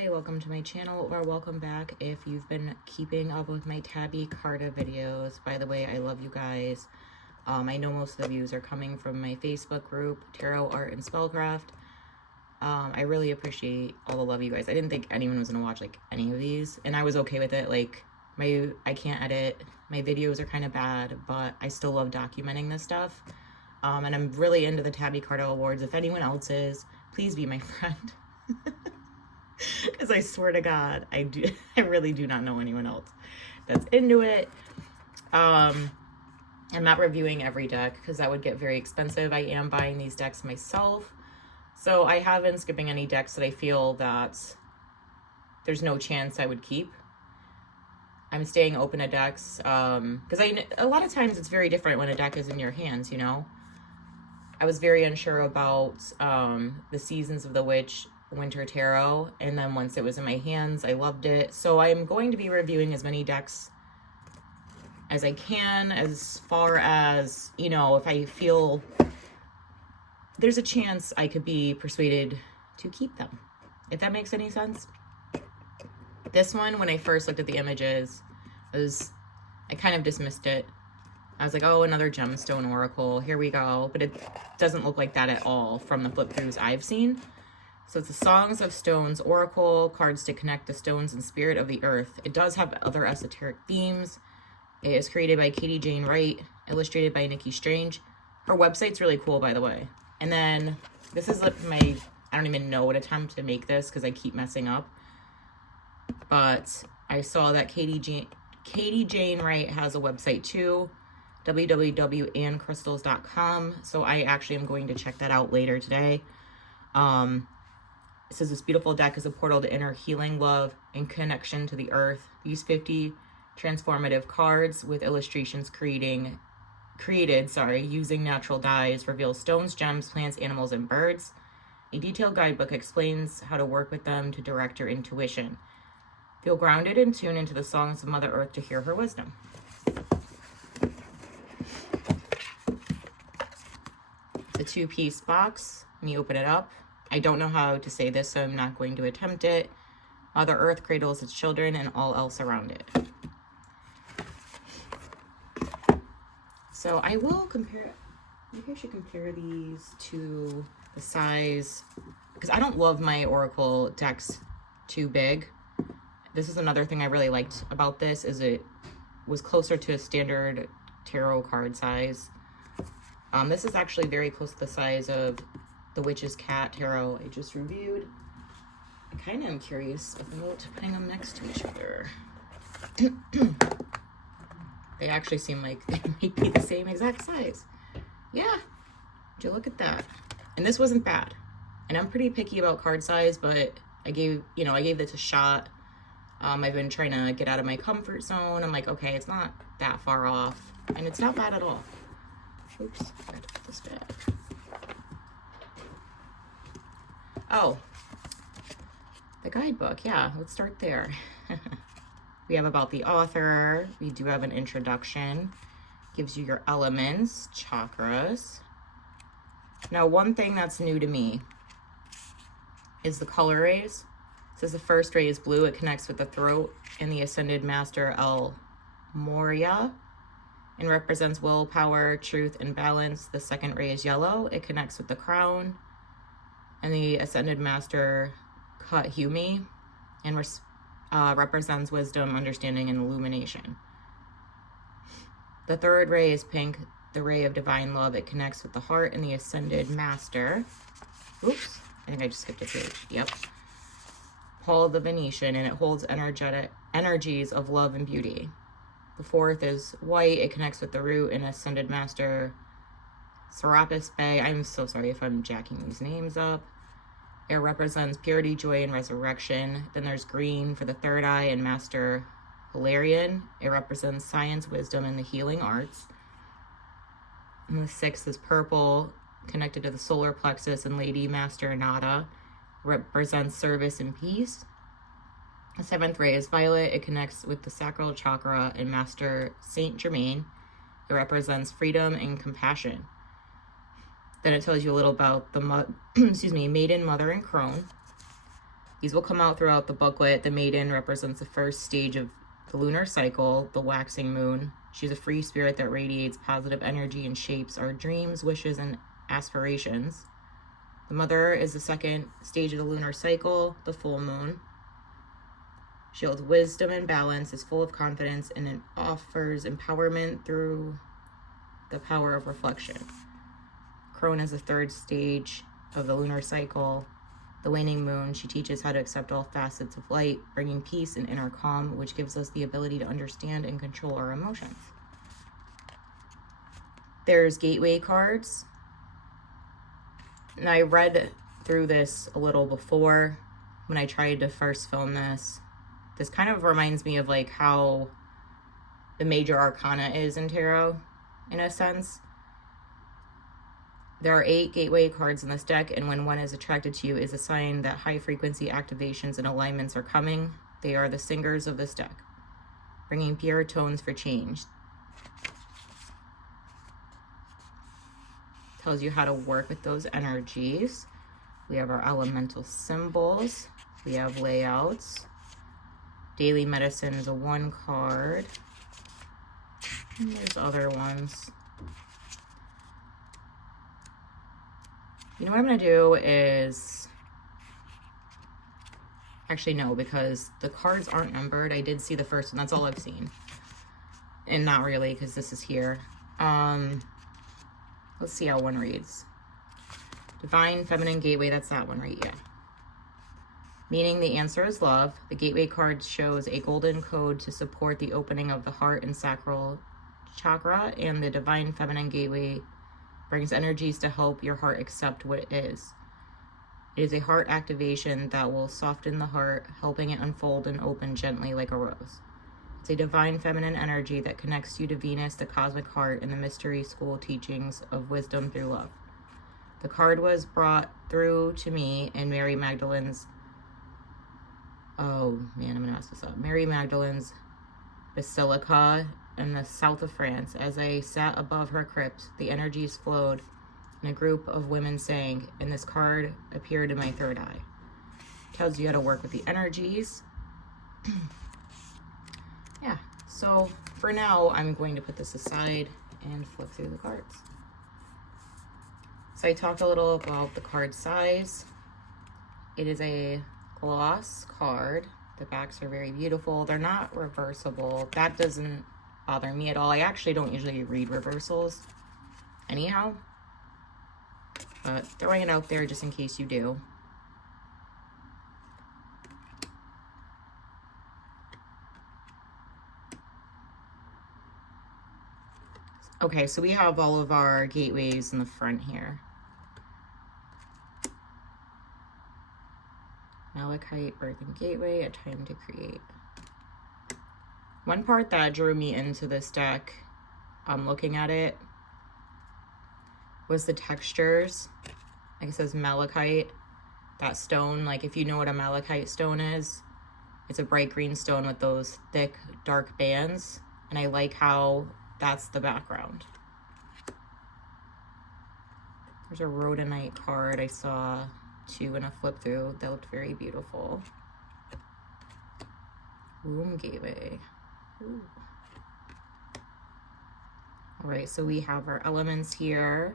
Hi, welcome to my channel, or welcome back if you've been keeping up with my TABI CARTA videos. By the way, I love you guys. I know most of the views are coming from my Facebook group, Tarot, Art, and Spellcraft. I really appreciate all the love, you guys. I didn't think anyone was gonna watch like any of these, and I was okay with it. Like I can't edit, my videos are kind of bad, but I still love documenting this stuff. And I'm really into the TABI CARTA awards. If anyone else is, please be my friend. Because I swear to God, I really do not know anyone else that's into it. I'm not reviewing every deck because that would get very expensive. I am buying these decks myself. So I have been skipping any decks that I feel that there's no chance I would keep. I'm staying open to decks because a lot of times it's very different when a deck is in your hands, you know. I was very unsure about the Seasons of the Witch Winter Tarot, and then once it was in my hands, I loved it. So I'm going to be reviewing as many decks as I can, as far as, you know, if I feel there's a chance I could be persuaded to keep them, if that makes any sense. This one, when I first looked at the images, I kind of dismissed it. I was like, oh, another gemstone oracle, here we go. But it doesn't look like that at all from the flip throughs I've seen. So it's a Songs of Stones oracle, cards to connect the stones and spirit of the earth. It does have other esoteric themes. It is created by Katie Jane Wright, illustrated by Nikki Strange. Her website's really cool, by the way. And then this is like I don't even know what attempt to make this because I keep messing up. But I saw that Katie Jane Wright has a website too, www.andcrystals.com. So I actually am going to check that out later today. It says this beautiful deck is a portal to inner healing, love, and connection to the earth. These 50 transformative cards with illustrations created using natural dyes reveal stones, gems, plants, animals, and birds. A detailed guidebook explains how to work with them to direct your intuition. Feel grounded and tune into the songs of Mother Earth to hear her wisdom. It's a 2-piece box. When you open it up, I don't know how to say this, so I'm not going to attempt it. Mother Earth cradles its children and all else around it. So I will compare, maybe I should compare these to the size, because I don't love my Oracle decks too big. This is another thing I really liked about this, is it was closer to a standard tarot card size. This is actually very close to the size of the Witch's Cat Tarot I just reviewed. I kind of am curious about putting them next to each other. They actually seem like they might be the same exact size. Yeah, would you look at that? And this wasn't bad. And I'm pretty picky about card size, but I gave this a shot. I've been trying to get out of my comfort zone. I'm like, okay, it's not that far off, and it's not bad at all. Oops, I had to put this back. Oh, the guidebook. Yeah, let's start there. We have about the author. We do have an introduction. Gives you your elements, chakras. Now, one thing that's new to me is the color rays. It says the first ray is blue. It connects with the throat and the Ascended Master El Moria and represents willpower, truth, and balance. The second ray is yellow. It connects with the crown and the Ascended Master Humi and represents wisdom, understanding, and illumination. The third ray is pink, the ray of divine love. It connects with the heart and the Ascended Master. Oops, I think I just skipped a page. Yep. Paul the Venetian, and it holds energies of love and beauty. The fourth is white. It connects with the root and Ascended Master Serapis Bay. I'm so sorry if I'm jacking these names up. It represents purity, joy, and resurrection. Then there's green for the third eye and Master Hilarion. It represents science, wisdom, and the healing arts. And the sixth is purple, connected to the solar plexus and Lady Master Nada. Represents service and peace. The seventh ray is violet. It connects with the sacral chakra and Master Saint Germain. It represents freedom and compassion. Then it tells you a little about the maiden, mother, and crone. These will come out throughout the booklet. The maiden represents the first stage of the lunar cycle, the waxing moon. She's a free spirit that radiates positive energy and shapes our dreams, wishes, and aspirations. The mother is the second stage of the lunar cycle, the full moon. She holds wisdom and balance, is full of confidence, and it offers empowerment through the power of reflection. Crone is the third stage of the lunar cycle, the waning moon. She teaches how to accept all facets of light, bringing peace and inner calm, which gives us the ability to understand and control our emotions. There's gateway cards. And I read through this a little before when I tried to first film this. This kind of reminds me of like how the major arcana is in tarot, in a sense. There are 8 gateway cards in this deck, and when one is attracted to you is a sign that high frequency activations and alignments are coming. They are the singers of this deck, bringing pure tones for change. Tells you how to work with those energies. We have our elemental symbols. We have layouts. Daily medicine is a 1 card. And there's other ones. You know what I'm going to do is... Actually, no, because the cards aren't numbered. I did see the first one. That's all I've seen. And not really, because this is here. Let's see how one reads. Divine Feminine Gateway. That's that one right? Yeah. Meaning the answer is love. The gateway card shows a golden code to support the opening of the heart and sacral chakra, and the Divine Feminine Gateway brings energies to help your heart accept what it is. It is a heart activation that will soften the heart, helping it unfold and open gently like a rose. It's a divine feminine energy that connects you to Venus, the cosmic heart, and the mystery school teachings of wisdom through love. The card was brought through to me in Mary Magdalene's Mary Magdalene's Basilica in the south of France. As I sat above her crypt, the energies flowed, and a group of women sang, and this card appeared in my third eye. Tells you how to work with the energies. Yeah, so for now, I'm going to put this aside and flip through the cards. So I talked a little about the card size. It is a gloss card. The backs are very beautiful. They're not reversible. That doesn't bother me at all. I actually don't usually read reversals anyhow, but throwing it out there just in case you do. Okay, so we have all of our gateways in the front here. Malachite, Earth, and Gateway, A Time to Create. One part that drew me into this deck, looking at it, was the textures. Like it says malachite, that stone, like if you know what a malachite stone is, it's a bright green stone with those thick, dark bands, and I like how that's the background. There's a rhodonite card I saw too in a flip through that looked very beautiful. Womb Gateway. Ooh. All right, so we have our elements here.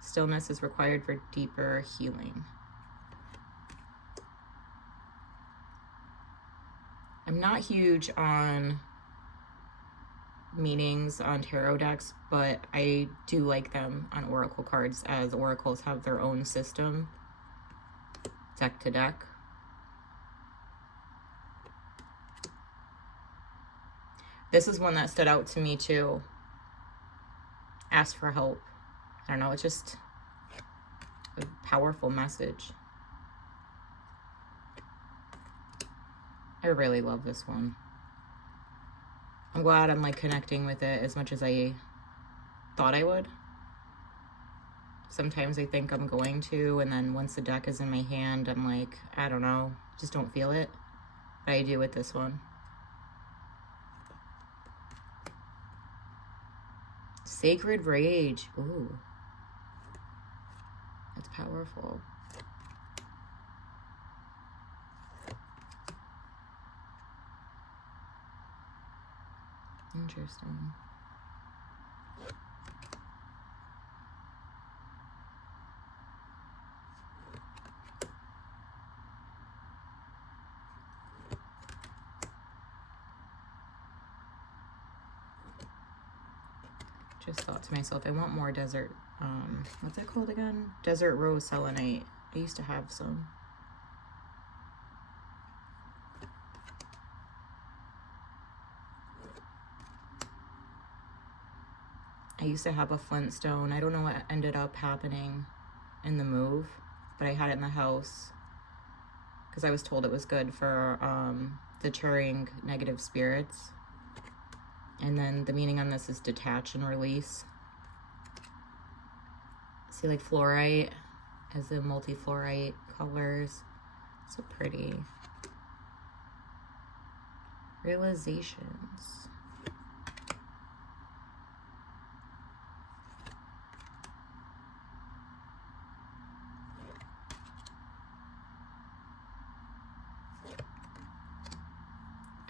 Stillness is required for deeper healing. I'm not huge on meanings on tarot decks, but I do like them on oracle cards, as oracles have their own system, deck to deck. This is one that stood out to me too. Ask for help. I don't know, it's just a powerful message. I really love this one. I'm glad I'm like connecting with it as much as I thought I would. Sometimes I think I'm going to, and then once the deck is in my hand, I'm like, I don't know, just don't feel it. But I do with this one. Sacred Rage. Ooh. That's powerful. Interesting. Just thought to myself, I want more desert, what's it called again? Desert rose selenite. I used to have some. I used to have a Flintstone. I don't know what ended up happening in the move, but I had it in the house because I was told it was good for deterring negative spirits. And then the meaning on this is detach and release. See, like fluorite has the multi-fluorite colors. So pretty. Realizations.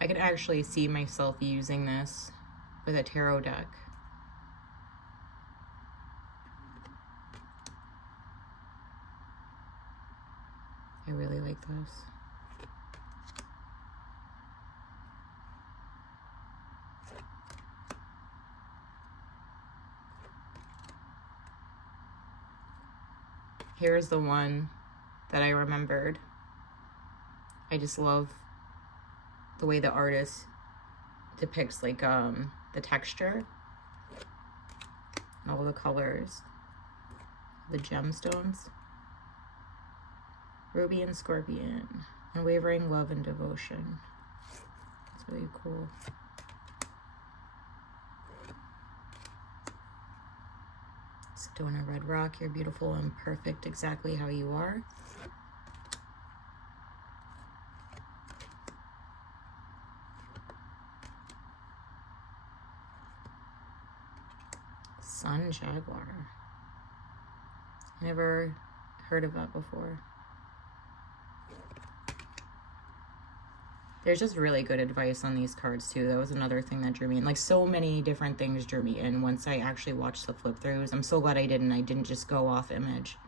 I could actually see myself using this with a tarot deck. I really like this. Here's the one that I remembered. I just love the way the artist depicts like the texture, all the colors, the gemstones, ruby and scorpion, unwavering love and devotion. It's really cool. Stone of red rock, you're beautiful and perfect exactly how you are. Sun Jaguar. I never heard of that before. There's just really good advice on these cards too. That was another thing that drew me in. Like so many different things drew me in once I actually watched the flip throughs. I'm so glad I didn't. I didn't just go off image.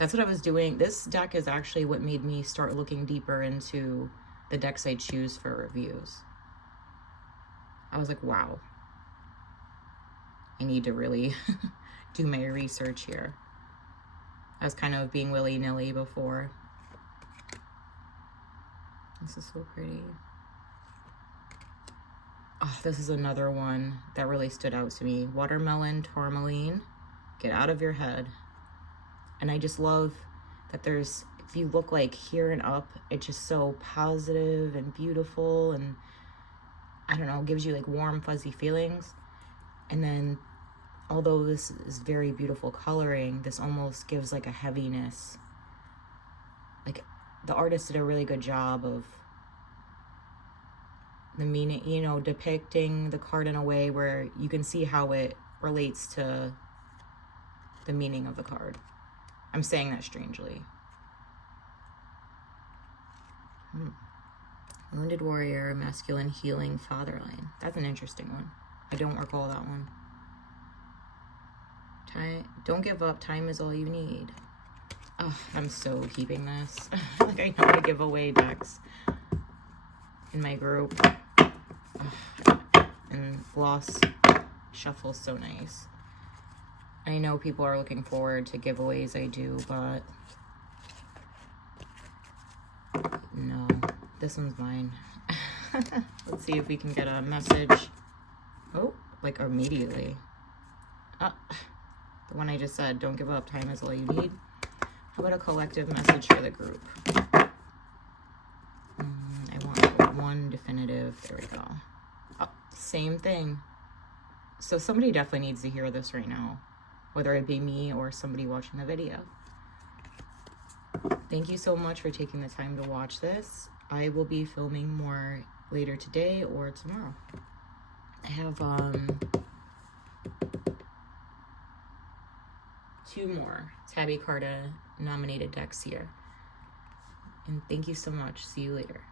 That's what I was doing. This deck is actually what made me start looking deeper into the decks I choose for reviews. I was like, wow. I need to really do my research here. I was kind of being willy-nilly before. This is so pretty. Oh, this is another one that really stood out to me. Watermelon tourmaline. Get out of your head. And I just love that there's, if you look like here and up, it's just so positive and beautiful and I don't know, gives you like warm, fuzzy feelings. And then, although this is very beautiful coloring, this almost gives like a heaviness. Like the artist did a really good job of the meaning, you know, depicting the card in a way where you can see how it relates to the meaning of the card. I'm saying that strangely. Wounded warrior, masculine healing father line. That's an interesting one. I don't recall that one. Time, don't give up. Time is all you need. Oh, I'm so keeping this. Like I know I give away decks in my group. Oh, and gloss shuffle's so nice. I know people are looking forward to giveaways I do, but no, this one's mine. Let's see if we can get a message. Oh, like immediately. The one I just said, don't give up, time is all you need. How about a collective message for the group? I want one definitive. There we go. Oh, same thing. So somebody definitely needs to hear this right now, whether it be me or somebody watching the video. Thank you so much for taking the time to watch this. I will be filming more later today or tomorrow. I have 2 more TABI CARTA nominated decks here. And thank you so much. See you later.